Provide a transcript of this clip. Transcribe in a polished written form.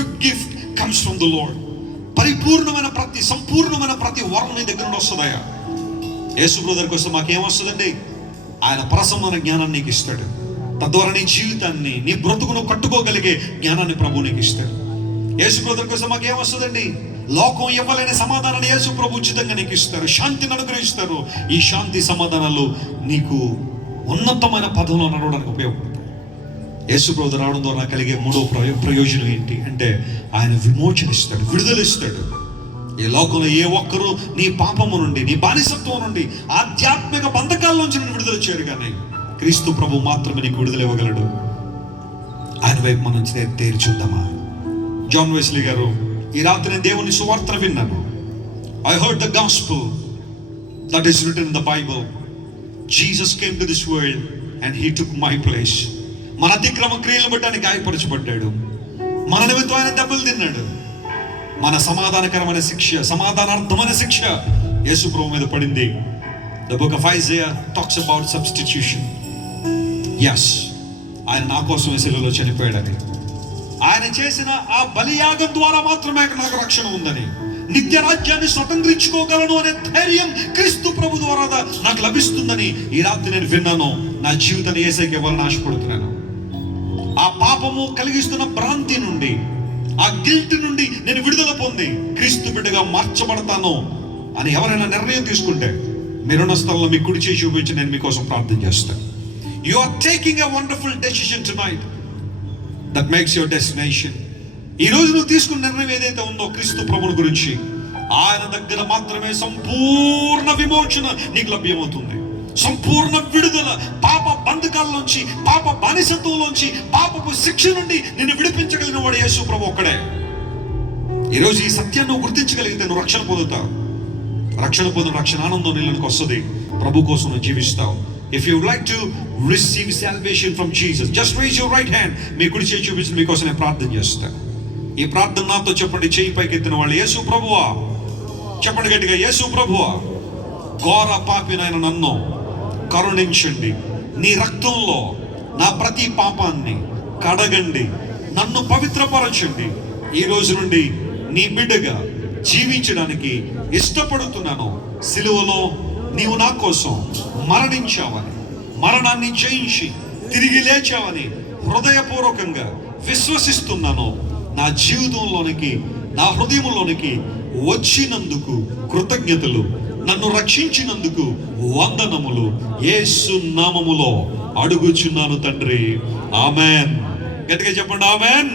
Perfect gift comes from the lord. సంపూర్ణమైన ప్రతి వరం నీ దగ్గర నుండి వస్తుందయ్యా. యేసు బ్రదర్కి వస్తే మాకేమొస్తుందండి? ఆయన ప్రసన్నమైన జ్ఞానాన్ని నీకు ఇస్తాడు. తద్వారా నీ జీవితాన్ని, నీ బ్రతుకును కట్టుకోగలిగే జ్ఞానాన్ని ప్రభు నీకు ఇస్తాడు. యేసు బ్రదర్కి వస్తే మాకేమొస్తుందండి? లోకం ఇవ్వలేని సమాధానాన్ని యేసు ప్రభు ఉచితంగా నీకు ఇస్తారు. శాంతిని అనుగ్రహిస్తారు. ఈ శాంతి సమాధానాలు నీకు ఉన్నతమైన పదంలో నడవడానికి ఉపయోగపడతాయి. యేసు ప్రభు రావడం ద్వారా కలిగే మూడో ప్రయోజనం ఏంటి అంటే ఆయన విమోచన ఇస్తాడు, విడుదల ఇస్తాడు. ఈ లోకంలో ఏ ఒక్కరూ నీ పాపము నుండి, నీ బానిసత్వం నుండి, ఆధ్యాత్మిక బంధకాల నుంచి నేను విడుదల చేయరు, కానీ క్రీస్తు ప్రభు మాత్రమే నీకు విడుదల ఇవ్వగలడు. ఆయన వైపు మనం తేల్చుద్దామా? జాన్ వెస్లీ గారు, ఈ రాత్రి నేను దేవుని సువార్తను విన్నాను. I heard the gospel that is written in the Bible. Jesus came to this world and he took my place. మన అతిక్రమ క్రియలను బట్టి ఆయన గాయపరచబడ్డాడు. మన నిమిత్తం ఆయన దెబ్బలు తిన్నాడు. మన సమాధానకరమైన శిక్ష, సమాధానార్థమైన శిక్ష యేసు ప్రభు మీద పడింది. The book of Isaiah talks about substitution. Yes, ఆయన నా కోసం శిలువలో చనిపోయాడని, ఆయన చేసిన ఆ బలియాగం ద్వారా మాత్రమే నాకు రక్షణ ఉందని, నిత్య రాజ్యాన్ని స్వతంత్రించుకోగలను అనే ధైర్యం క్రీస్తు ప్రభు ద్వారా నాకు లభిస్తుందని ఈ రాత్రి నేను విన్నాను. నా జీవితాన్ని యేసయ్యకి ఇవ్వాలని ఆశపడుతున్నాను. ఆ పాపము కలిగిస్తున్న భ్రాంతి నుండి, ఆ గిల్ట్ నుండి నేను విడుదల పొంది క్రీస్తు బిడ్డగా మార్చబడతాను అని ఎవరైనా నిర్ణయం తీసుకుంటే మీరున్న స్థలంలో మీ కుడి చేయి చూపించి నేను మీకోసం ప్రార్థన చేస్తాను. You are taking a wonderful decision tonight that makes your destination. ఈ రోజు నువ్వు తీసుకున్న నిర్ణయం ఏదైతే ఉందో క్రీస్తు ప్రభుని గురించి, ఆయన దగ్గర మాత్రమే సంపూర్ణ విమోచన నీకు లభ్యమవుతుంది. సంపూర్ణ విడుదల, పాప బంధకాల్లోంచి, పాప బానిసత్వంలోంచి, పాపపు శిక్ష నుండి నిన్ను విడిపించగలిగిన వాడు యేసు ప్రభు ఒక్కడే. ఈరోజు ఈ సత్యాన్ని నువ్వు గుర్తించగలిగితే నువ్వు రక్షణ పొందుతావు. రక్షణ పొందిన రక్షణ ఆనందం నీళ్ళకి వస్తుంది. ప్రభు కోసం నువ్వు జీవిస్తావు. If you would like to receive salvation from Jesus, just raise your right hand. మీ కుడి చేయి చూపించి మీకోసం నేను ప్రార్థన చేస్తాను. ఈ ప్రార్థన నాతో చెప్పండి. చేయి పైకి ఎత్తిన వాళ్ళు, యేసు ప్రభువా, చెప్పండి గట్టిగా, యేసు ప్రభువా, ఘోర పాపినైన నన్ను కరుణించండి. నీ రక్తంలో నా ప్రతి పాపాన్ని కడగండి, నన్ను పవిత్రపరచండి. ఈ రోజు నుండి నీ బిడ్డగా జీవించడానికి ఇష్టపడుతున్నాను. సిలువలో నీవు నా కోసం మరణించావని, మరణాన్ని జయించి తిరిగి లేచావని హృదయపూర్వకంగా విశ్వసిస్తున్నాను. నా జీవితంలోనికి, నా హృదయంలోనికి వచ్చినందుకు కృతజ్ఞతలు. నన్ను రక్షించినందుకు వందనములు. యేసు నామములో అడుగుచున్నాను తండ్రి. ఆమెన్. గట్టిగా చెప్పండి, ఆమెన్.